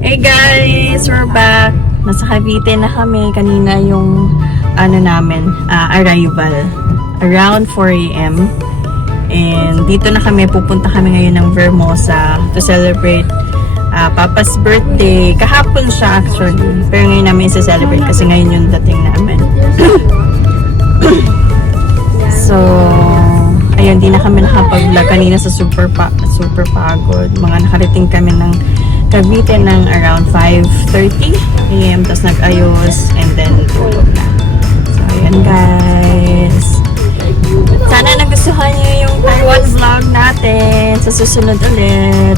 Hey guys, we're back. Nasa Cavite na kami. Kanina yung arrival. Around 4 a.m. And dito na kami, pupunta kami ngayon ng Vermosa to celebrate Papa's birthday. Kahapon siya actually. Pero ngayon namin isa-celebrate kasi ngayon yung dating namin. So, ayun, di na kami nakapag-vlog kanina sa super pagod. Mga nakarating kami ng Cavite ng around 5:30 a.m. Tapos nag-ayos and then tulog na. So, ayan guys. Sana nagustuhan niyo yung Taiwan vlog natin. Sa susunod ulit.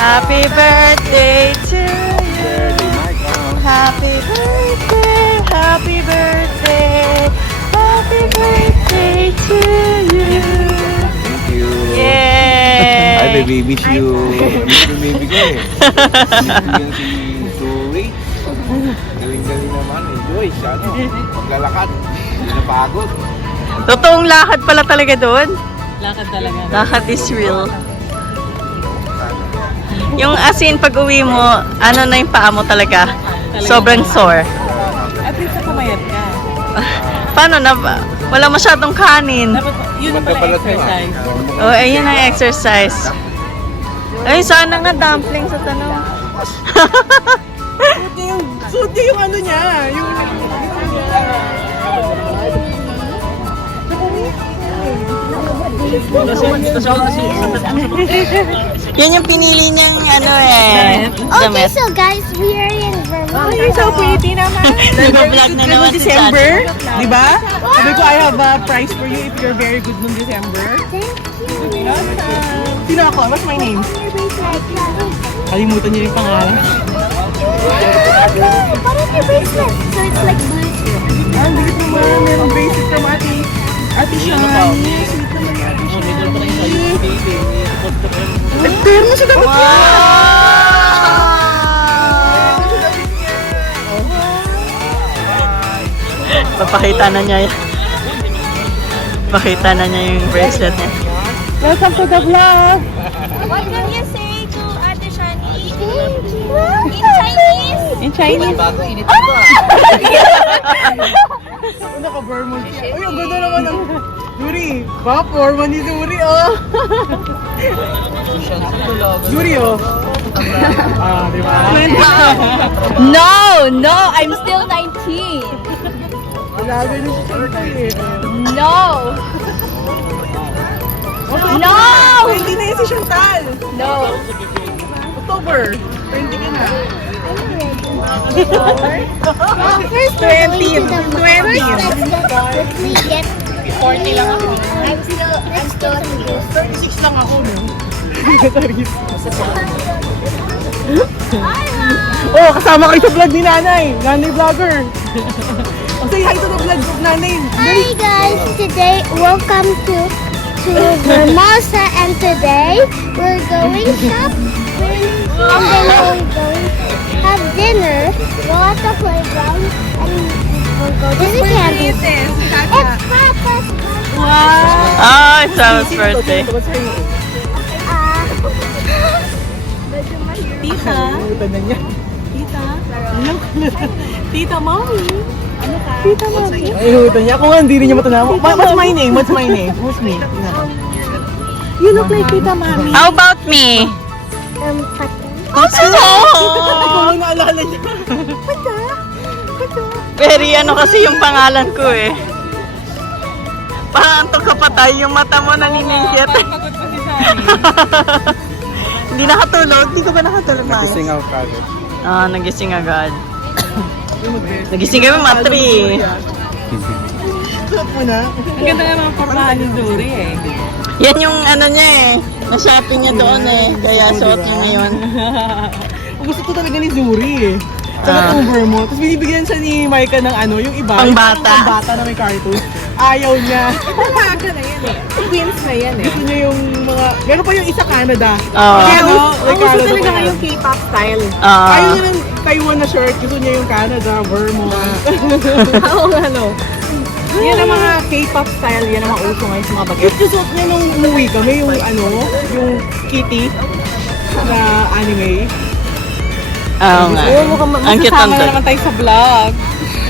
Happy birthday to you. Happy birthday, happy birthday, happy birthday to you. Thank you. Yay! Hi baby, miss you. Miss you baby ko eh. Yan si Zoe. Galing-galing naman. Enjoy siya, no? Paglalakad. Hindi napagod. Totoong lakad pala talaga doon. Lakad talaga. Lakad is real. Yung asin pag uwi mo, ano na yung paa mo talaga? Sobrang sore. At least nakamayat ka. Paano na ba? Wala masyadong kanin. Dapat, yun ang pala exercise. Oh, ayun ang exercise. Ay, sana nga dumpling sa tanong. Suot niya yung ano niya. Yung... Yan yung pinili niyang ano eh. Okay, Damit. so guys, we are in Vermont. Ay, so pretty naman. Nag-vlog na naman si December, Chacha. di ba? Sabi ko, I have a prize for you if you're very good nung December. Thank you. Sino ako? What's my name? Kalimutan niyo yung pangalan. What is your bracelet? So it's like blue. Ah, hindi ko naman. Merong bracelet from Ate Shani. Sweet naman yung Ate Shani. Pero mo siya dapat niya. Papakita na niya yan. Pakita na niya yung bracelet niya. Welcome to the vlog. What can you say to Ate Shani? In Chinese? In Chinese. Naka-Vermont siya. Uy, ang ganda naman ng Yuri. Ba, forma ni Yuri, oh. Yuri, oh. Ah, di ba? No, I'm still 19. Lagi na siya eh. No. No! Hindi na yun si Chantal. No. October. 20 ka na. First, we're going to the first, let's quickly get 40 lang ako. I'm still confused. 6 lang ako, no? Oh, kasama kayo sa vlog ni Nanay. Nanay vlogger. Oh, say hi to the vlog of Nanay. Hi guys, today welcome to Vermosa, and today we're going shopping and then we're going to have dinner, go at the playground, and we'll go to the candy. It's Papa's birthday. Ah, it's Sal's birthday. What's her name? Tita. Kalimutan na niya. Tita. Tita Mommy. Ano ka? Tita Mami. Ay, hutan niya. Kung nga hindi rin niya matanawa. What's my name? What's my name? Who's me? You look like Tita Mami. How about me? Pata. Ikaw mo naalala niya. Very ano kasi yung pangalan ko eh. Parang to kapatay, yung mata mo naniningkit. Pagod pa si Sari. Hindi nakatulog? Hindi ka ba nakatulog, Miles? Nagising ako kagad. Ah, nagising agad. Nagising kami mga 3. Suot mo na. Ang ganda nga mga pormahan ni Zuri eh. Yan yung ano niya eh. Na-shopping niya doon eh. Kaya suot niya ngayon. Gusto ko talaga ni Zuri eh. Sa cover mo. Tapos binibigyan siya ni Micah ng ano, yung iba. Pangbata. Yung pangbata na may cartoon. Ayaw niya. Talaga na yan eh. Twins na yan eh. Gusto niya yung mga... Meron pa yung isa Canada. Oo. Kaya Ang gusto Canada talaga pa yan. ngayong K-pop style. Ayaw niya ng Taiwan na shirt. Gusto niya yung Canada, Vermont. Oo, ano. Yan ang mga K-pop style. Yan ang mga uso ngayon sa mga bagay. Gusto niya nung umuwi kami, yung yung Kitty na anime. Oo nga. Oo, mukhang Ang cute masasama nun, na naman tayo sa vlog.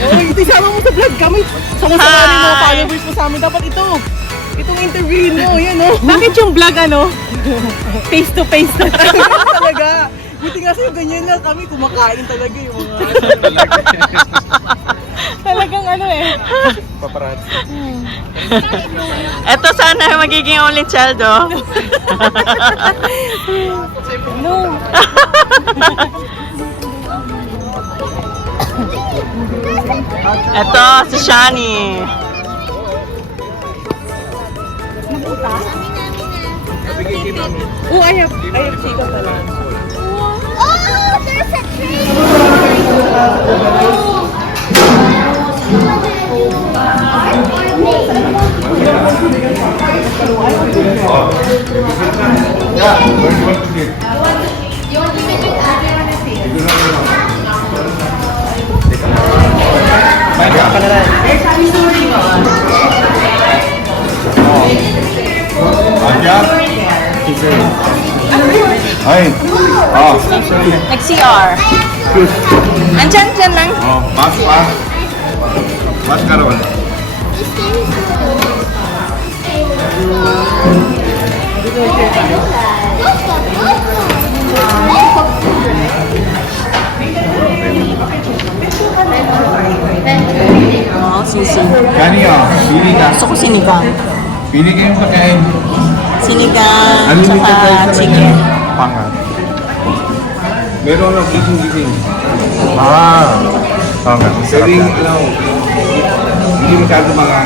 Oo, isama mo sa vlog kami. Sama-sama Hi! rin mga followers mo sa amin. Dapat ito. Itong interview mo, yan o. Bakit yung vlog face to face na? Talaga. Buti nga sa'yo, ganyan lang kami. Kumakain talaga yung mga... Talagang Paparazzi. Ito sana magiging only child, oh. No. Ito, si Shani. Nabigay kay mami. Oh, I have chicken pala. Oh, there's a tree. Yeah, where do you want to get? Ay, Nag-CR. Andyan lang. pass. Pass ka naman. Oo, sisi. Kaniya, pili ka. Gusto ko sinigang. Pili kayong pagkain. Sinigang, Unlimited tsaka rice sa chicken. Pangat. Meron lang gising-gising. Okay, Pwedeng, hindi masyado mga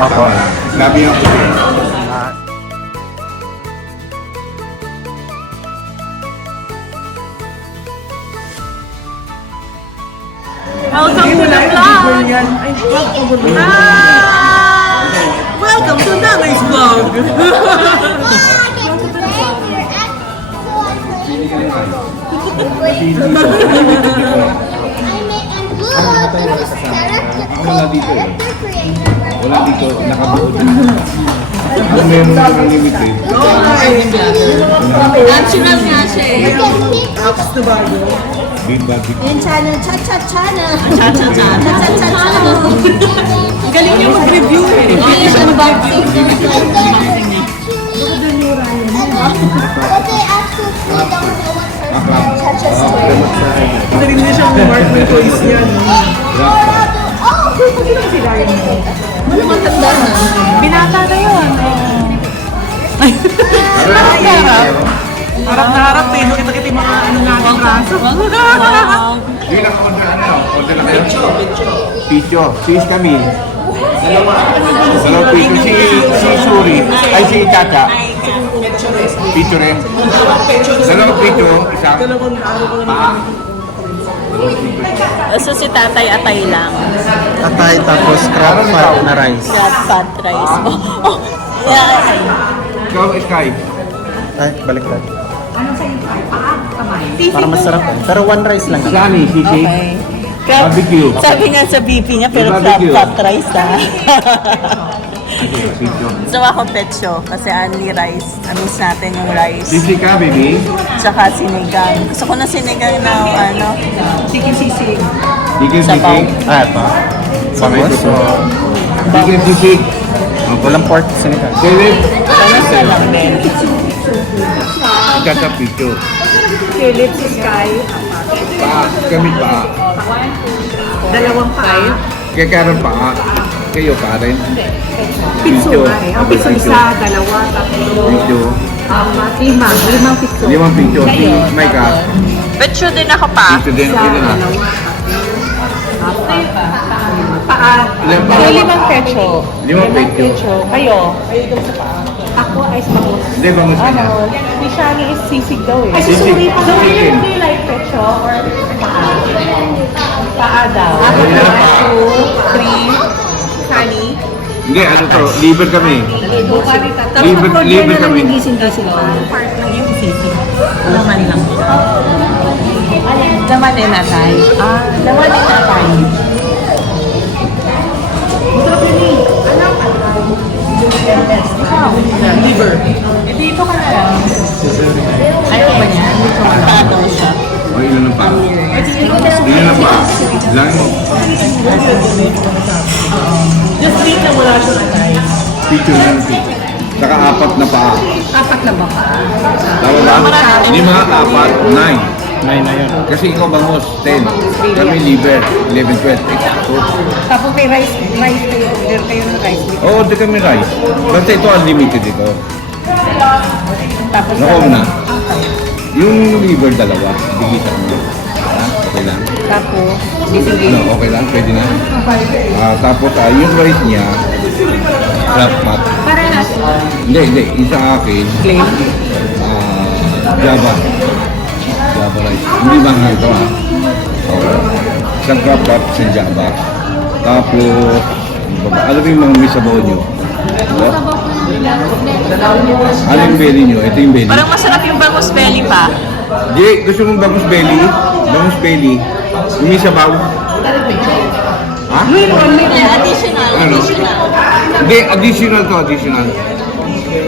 papa. Labi ang puti. Welcome to the vlog. Welcome to Nanay's vlog. Wala dito eh. Wala dito, nakabuod. Kung meron lang unlimited. Optional nga siya eh. Big bag. Yung channel, cha-cha-chana. Cha-cha-cha. Galing niya mag-review eh. Galing niya siya mag-review. What they actually don't know what cha-cha story. Hindi niya siyang mark ng toys niya. Binata na yun. Harap na harap eh. Nakita-kita yung mga natin braso. Hindi lang ako na ano. Konti lang kayo. Picho. Sis kami. Dalawa picho. Si Suri. Ay si Chacha. Picho rin. Dalawa picho. Isang paa. So si tatay atay lang. Atay tapos crab fat na rice. Crab fat rice. Oh, yeah. Ikaw, Sky. Ay, baliktad. Para masarap eh. Pero one rice lang. Sani, Sisi. Okay. Crab, Barbecue. sabi nga sa BP niya, pero crab Barbecue. fat rice ha. Picho. So ako petso, kasi only rice. Amis natin yung rice. Sisi ka, baby. Tsaka sinigang. Gusto ko na sinigang na ano. Chicken Sabaw. sisig. Ah, ito. Bangus o Chicken sisig. walang pork sinigang. Philip. Bangus na lang din. Chacha picho. Philip, si Sky. Paa. Kami paa. Dalawang paa. Kaya karon paa. Kayo pa rin. Pitso nga eh. Ang pitso isa, dalawa, tatlo, Picho. apat, limang pitso. 5 picho. Si Micah. Petso din ako pa. Picho din. Okay na. Paa. Ilan pa? So, 5 petso. 5 picho. Kayo? Ako ay bangus. Hindi, bangus ka niya. Si Shani is sisig daw eh. Ay, Sisig. susuri pa. So, Sisig. do you like petso or paa? Paa daw. Ilan pa? 2, 3, Shani. Hindi, ano to? Liver kami. Liver kami. Gising-gising pa. Part lang yung sisig. Laman lang siya. laman din natay. Laman din natay. Liver. Dito ka na lang. Ayaw ba niya? Dito ka na lang siya. O, yun ang pa. Yun ang pa. Lang mo. Just wait na wala siya natay. Picture lang picture. Saka apat na paa. Apat na ba ka? Tama ba? 5, 4, 9. 9 na yun. Kasi ikaw bangos, 10. Kami liver, 11, 12. Exacto. Tapos may rice kayo. Order kayo ng rice. Oo, di kami rice. Basta ito unlimited ito. Tapos Nakuha mo na. Yung liver dalawa, bigitan mo. Ha? Okay lang. Tapos, Ano, okay lang? Pwede na? Tapos yung rice niya, crab pot. parehas. Hindi. Isa akin, Plain. Java. Java rice. Hindi ba nga ito ha? Okay. Isang crab pot, isang Java. Tapos, alam mo yung mga may sabaw nyo? Ito? Ano yung belly nyo? Ito yung belly. Parang masarap yung bangus belly pa. Jay, gusto mong bangus belly? Bangus belly. Yung may sabaw. Ha? Additional. Ano? Hindi, additional to, additional.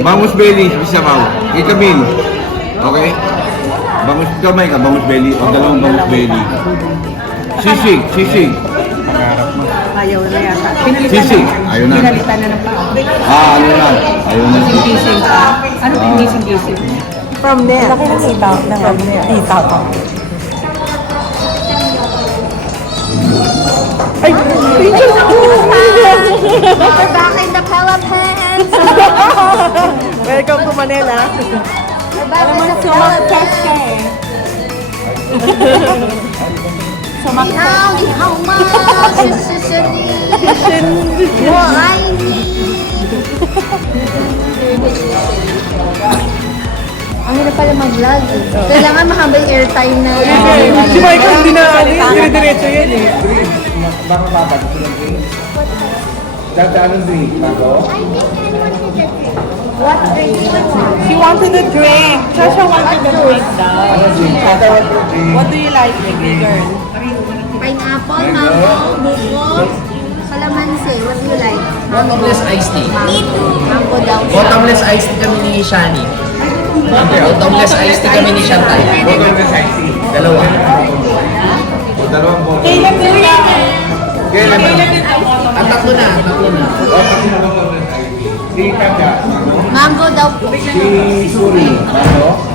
Bangus belly, may sabaw. Ikamin. Okay? Bangus, kamay ka, bangus belly. O dalawang bangus belly. Sisig. Ayaw na yata. Sisig. Ayaw na. Pinalitan na ng paa. Ano na? Ayaw na. Gising pa. Ano yung gising? From there. Laki ng itaw. From there. Itaw ko. We're back in the Philippines. Welcome to Manila. We're back in the Philippines. 你好，你好吗？是你，我爱你。 Ang hirap pala mag-vlog. Kailangan mahaba yung airtime na. Si Michael, hindi na dire-diretso yan eh. Baka babad. Dadaanan din. Bago? What drink do you want? She wanted a drink. Sasha wanted a drink daw. What do you like, baby girl? Pineapple, mango, buko, calamansi. What do you like? Bottomless iced tea. Me too. Mango daw. Bottomless iced tea kami ni Shani. Bottomless iced tea kami ni Chantal. Dalawa. Dalawang bote. Kailan din na? Kailan na? Ang tatlo na. Si Kanya. Mango daw po. Si Suri. Ano?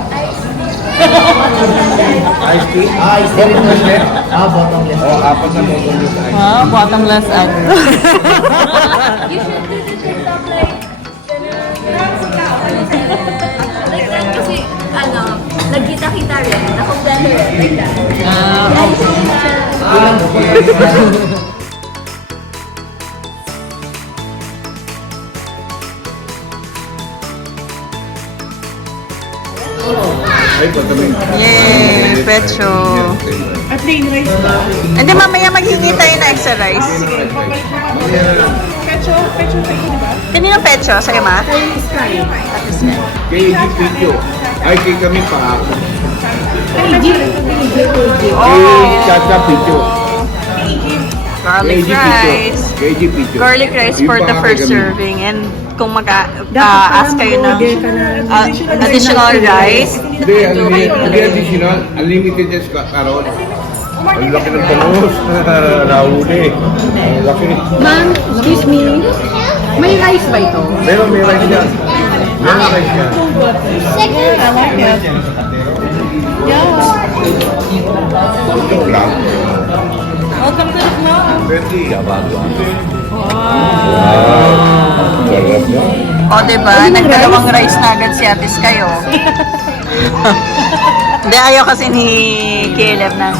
Ice tea? Iced tea rin naman. Bottomless. O, apat na bottomless ice. Bottomless egg. You should do the TikTok like that kasi ano, nagkita-kita rin, nakompleto rin, like that. Ay, patamin. Yay! Pecho. At plain rice ba? Hindi, mamaya maghingi tayo na extra rice. Pecho tayo, di ba? Kanino pecho? Sa ima? Kay G. Picho. Ay, kay kami pa. Oh. Kay Chacha Picho. Garlic rice. Kay G. Picho. Garlic rice Yung for the pa first kay kami. serving. And kung mag-ask kayo ng additional rice, Hindi, additional. Unlimited just karon. Ang laki ng bangus. Nahuli. Ang laki. Ma'am, excuse me. May rice ba ito? Meron, may rice yan. Meron rice yan. Ito lang. Welcome to the vlog. 20. Wow. Sarap yan. O, diba? Nagdalawang rice na agad si Atis kayo. Hindi, ayaw kasi ni Caleb ng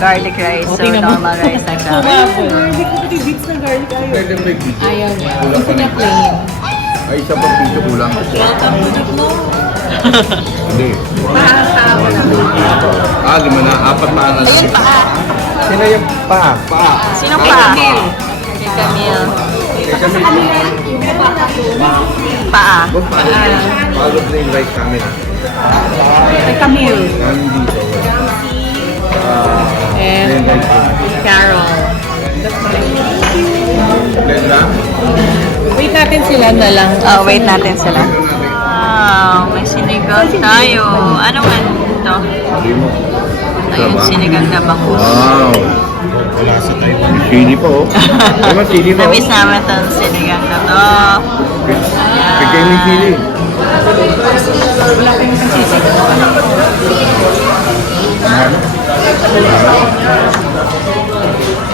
garlic rice. So, normal rice na siya. Hindi ko pati beets na garlic ayaw. Pwede may picho. Ayaw niya. Kulang pa rin. Ay, isa pang picho kulang. Hindi. Lima na. Apat pa na. Ayun pa. Sino yung pa? Pa. Sinong pa? Kay Camille. Kay kami. Paa. Huwag pa. Pagod na yung rice namin. Kay Camille. Nandito. Sila na lang. Oh, wait natin sila. Wow, may sinigang tayo. Ano man ito? Sabi mo. Ayun, sinigang na bangus. Wow. May sili pa oh. Ano sili pa oh? Namiss namin itong sinigang na to. Bigay mo yung sili.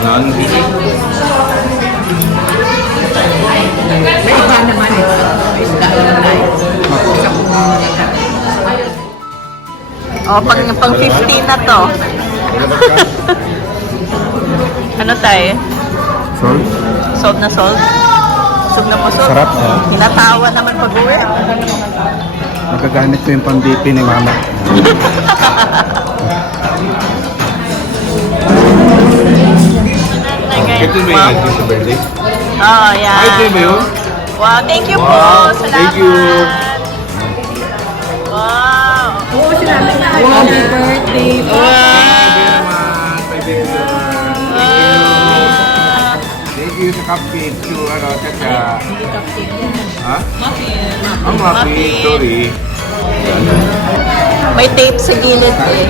Ano sili? May iba naman eh. May isda naman tayo. Oh, pang 15 na to. Ano tayo? Salt? Salt na salt? Salt na pusot? Sarap, oh. Tinatawa naman pag-uwi. Magagamit ko yung pang-BP ni Mama. Ito ba yung auntie sa birthday? Oh, yeah. Ay, ito ba yun? Wow, thank you po. Wow, Salamat. thank you. Wow. Oo, sinabi na. Happy birthday. Thank you sa cupcake to ano, Chacha. Ha? Ang muffin, sorry. May tape sa gilid eh.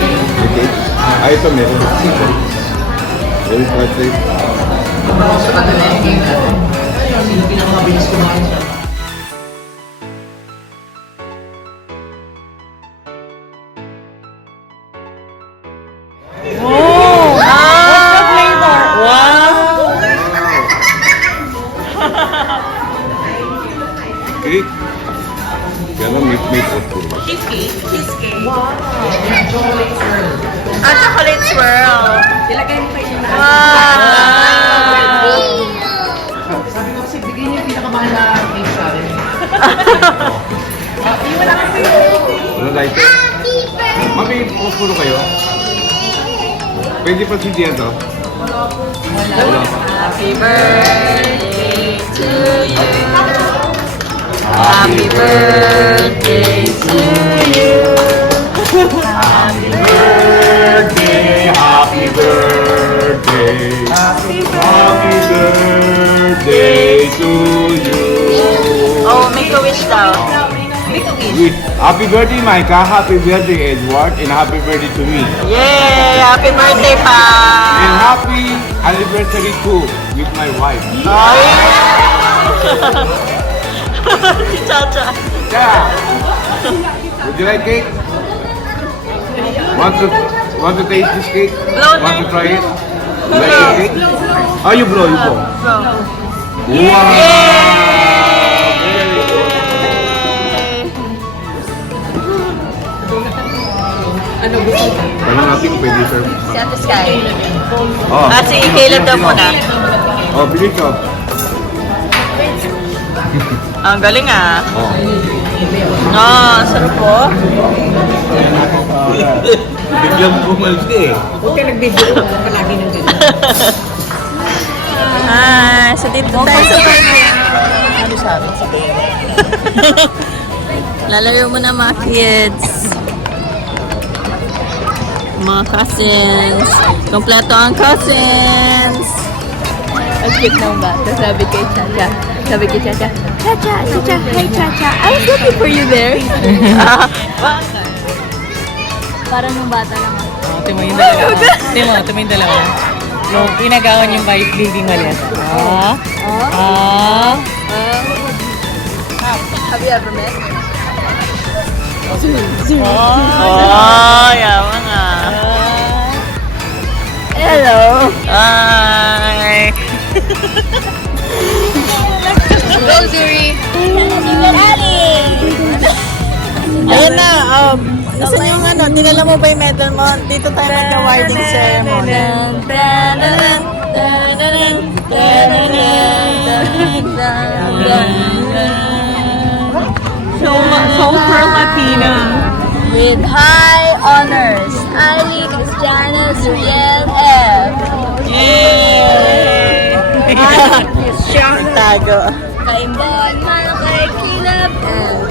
Okay. Ah, ito meron. Very birthday. Oh! What's the flavor? Wow! Cake. Pero may po. Cheesecake. Wow. Ah, chocolate swirl. Ilagay mo kayo na. Wow! Sabi ko kasi bigyan niyo yung pinakamahal na cake sa akin. Ano like? Mami, puro kayo? Pwede pa si Dia to? Wala. Happy birthday to you. Happy birthday to you. Happy birthday, happy birthday, happy birthday to you. Oh, make a wish daw. Happy birthday, Micah. Happy birthday, Edward. And happy birthday to me. Yay! Happy birthday pa! And happy anniversary too with my wife. Oh, si Chacha. Yeah. Would you like cake? Want to taste this cake? Blow Want to na. try it? You like the cake? Oh, you blow, you blow. Bro. Wow! Tanong natin kung pwede serve. Si Ate Sky. Oh. At si Caleb daw muna. Oh, bilis ko. Ang galing ah. Oh. Oh, sarap po. Biglang bumalis ka eh. Huwag ka nag-video. Palagi ng ganyan. So dito tayo sa ano sabi? Lalaro mo na mga kids. Mga cousins. Kompleto ang cousins. Ang cute ng bata. Sabi kay Chacha. Sabi kay Chacha, Chacha, Chacha, hi Chacha. I was looking for you there. Parang nung bata lang ako. Timo yung dalawa. Timo yung dalawa. Yung pinagawan yung baby maliit. Have you ever met? Oh, yaman nga. Hello. Hi. Go, Zuri. Ayun na, nasan yung ano, dinala mo ba yung medal mo? Dito tayo nag-awarding ceremony. So for Latina. With high honors, Ali Cristiano Zuriel F. Yay! Tago. Kaimbon, Malakay, Caleb F.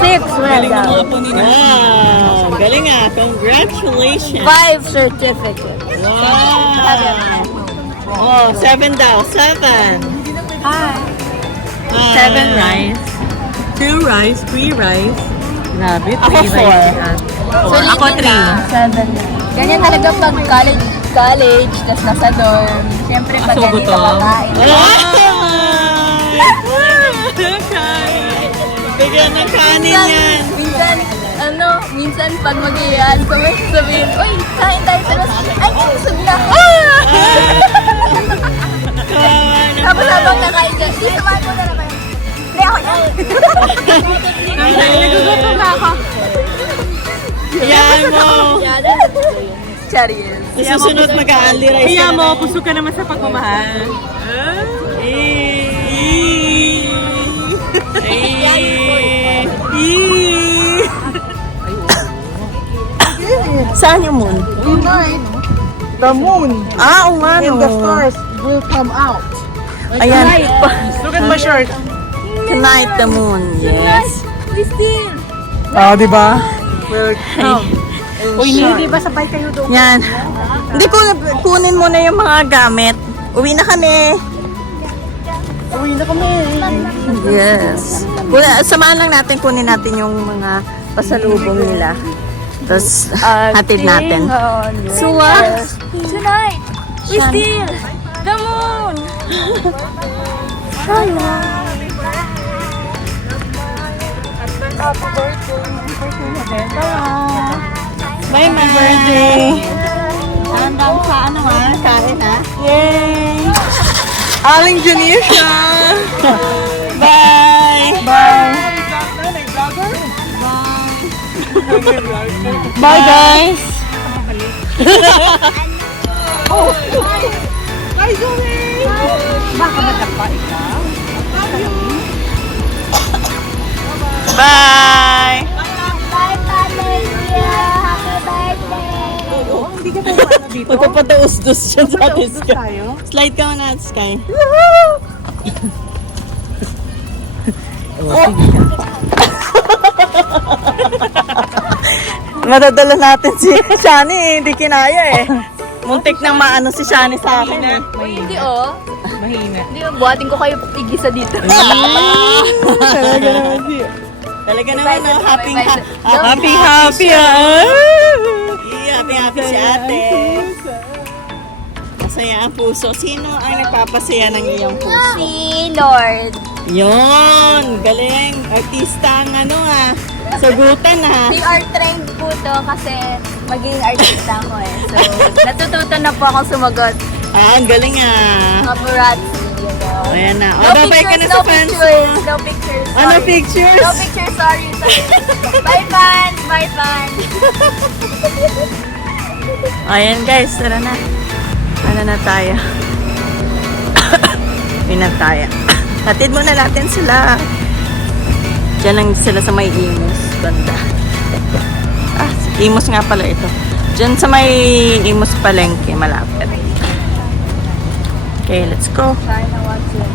6 medals. Wow! Galing ah! Congratulations! 5 certificates. Wow! Oh, 7 daw. 7. Hi. 7 rice. 2 rice, 3 rice. Grabe, Ako 4. Ako 3. 7. Ganyan talaga pag college, tas nasa dorm. Siyempre pag Asugo ganito to. kakain. Bigyan ng kanin yan. Minsan pag mag-iyan, kami sabihin, uy, kain tayo sa ay, busog na ako. Tapos habang nakain ka, di, samahan mo na naman. Hindi, ako yan. Nagugutom na ako. Yan mo. Charis. Sa susunod mag-a-only rice. Kaya mo, pusog ka naman sa pagmamahal. Saan yung moon? The moon Ah, oo nga and no. the stars will come out. Ayan. Look at my shirt. Tonight the moon. Yes. Ah, di ba? Will come. Uy, hindi ba sabay kayo doon? Yan. Hindi, kunin mo na yung mga gamit. Uwi na kami. Uwi na kami. Yes. Samahan lang natin, kunin natin yung mga pasalubong nila. Tapos, hatid natin. So, Tonight, we still the moon. bye, my birthday. Hanggang sa ano ha? Kain ha? Yay! Aling Janisha. Bye! Bye. Bye, guys! Bye, Zoe. Baka matapa ikaw. Bye! Bye, Valeria. Happy birthday. Hindi ka tayo ano dito? Magpapataus-dus siya sa atin, Tapos Sky. tayo. Slide ka muna, Sky. Madadala natin si Shani eh. Hindi kinaya eh. Muntik nang maano si Shani sa akin eh. Hindi oh. Mahina. Hindi, buhatin ko kayo igisa dito. Talaga naman siya. Talaga naman, no? Happy, happy, happy, happy si ate. Masaya ang puso. Sino ang nagpapasaya ng iyong puso? Si Lord. Yon! Galing! Artista ang ano ah. Sagutan ah. Si art trained po to kasi maging artista ako eh. So, natututo na po ako sumagot. Ah, ang galing ah. Paparazzi, you know. Ayan na. O, No babay ka na pictures, sa no fans pictures, mo. no pictures. Ano sorry. pictures? No pictures, sorry. Bye fans, bye fans. Ayan guys, tara na. Ano na tayo? Yun na tayo. Hatid muna natin sila. Diyan lang sila sa may Imus. Banda. Ah, Imus nga pala ito. Diyan sa may Imus Palengke, malapit. Okay, let's go. Sorry na what's